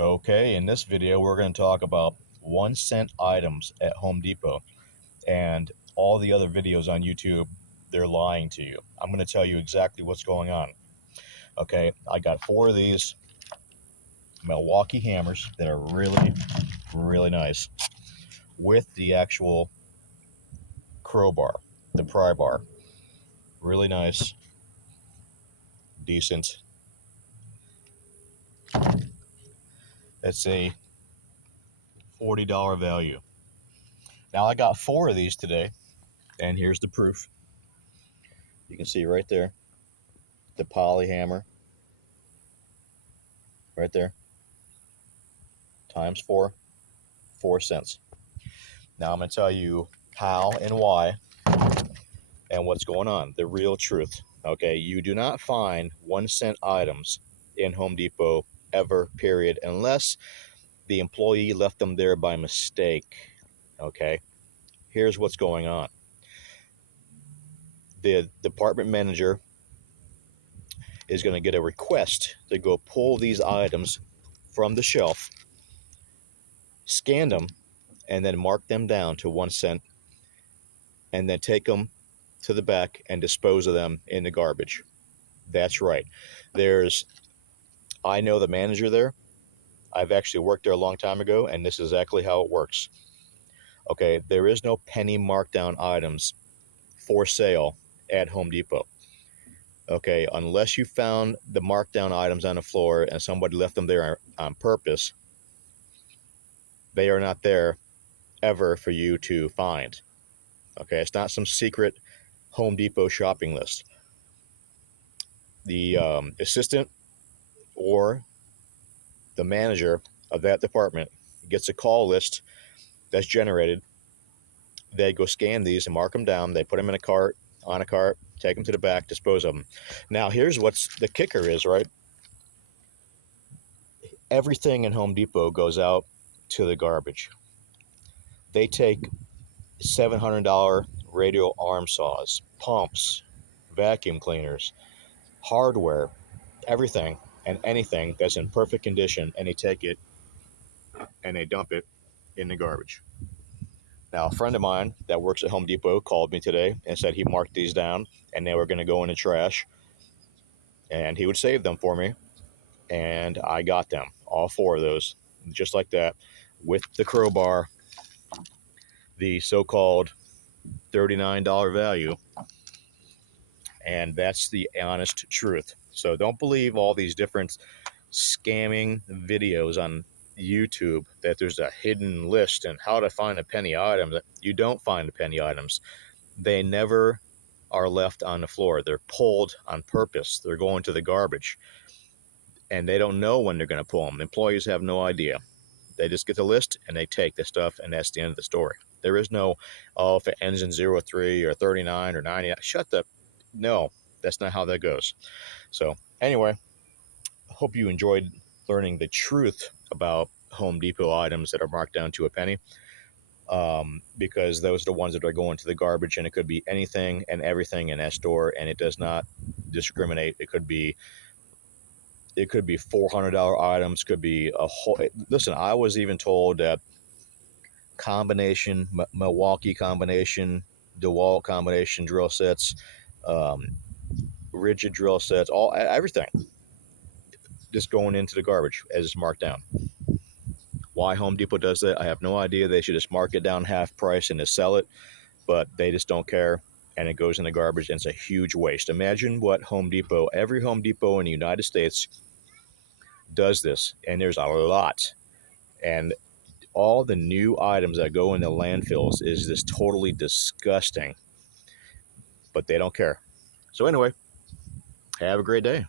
Okay, in this video we're going to talk about 1 cent items at Home Depot, and all the other videos on YouTube, they're lying to you. I'm going to tell you exactly what's going on. Okay, I got 4 of these Milwaukee hammers that are really nice with the actual crowbar, the pry bar. Really nice, decent. It's a $40 value. Now I got 4 of these today, and here's the proof. You can see right there, the poly hammer, right there, times 4, 4 cents. Now I'm going to tell you how and why and what's going on, the real truth. Okay, you do not find 1 cent items in Home Depot ever, period, unless the employee left them there by mistake. Okay, here's what's going on. The department manager is going to get a request to go pull these items from the shelf, scan them, and then mark them down to 1 cent, and then take them to the back and dispose of them in the garbage. That's right. I know the manager there. I've actually worked there a long time ago, and this is exactly how it works. Okay, there is no penny markdown items for sale at Home Depot. Okay, unless you found the markdown items on the floor and somebody left them there on purpose, they are not there ever for you to find. Okay, it's not some secret Home Depot shopping list. The assistant or the manager of that department gets a call list that's generated. They go scan these and mark them down. They put them in a cart, take them to the back, dispose of them. Now, here's what's the kicker is, right? Everything in Home Depot goes out to the garbage. They take $700 radial arm saws, pumps, vacuum cleaners, hardware, everything and anything that's in perfect condition, and they take it and they dump it in the garbage. Now, a friend of mine that works at Home Depot called me today and said he marked these down and they were going to go in the trash, and he would save them for me, and I got them, all 4 of those, just like that, with the crowbar, the so-called $39 value, and that's the honest truth. So don't believe all these different scamming videos on YouTube that there's a hidden list and how to find a penny item. You don't find the penny items. They never are left on the floor. They're pulled on purpose. They're going to the garbage, and they don't know when they're going to pull them. Employees have no idea. They just get the list and they take the stuff, and that's the end of the story. There is no, oh, if it ends in 03 or 39 or 90, no, that's not how that goes. So anyway, I hope you enjoyed learning the truth about Home Depot items that are marked down to a penny, because those are the ones that are going to the garbage, and it could be anything and everything in that store, and it does not discriminate. It could be $400 items, could be a whole. Listen, I was even told that combination, Milwaukee combination, DeWalt combination drill sets, rigid drill sets, everything just going into the garbage as it's marked down. Why Home Depot does that, I have no idea. They should just mark it down half price and just sell it, but they just don't care, and it goes in the garbage, and it's a huge waste. Imagine what every Home Depot in the United States does this, and there's a lot, and all the new items that go into landfills is just totally disgusting, but they don't care. So anyway, have a great day.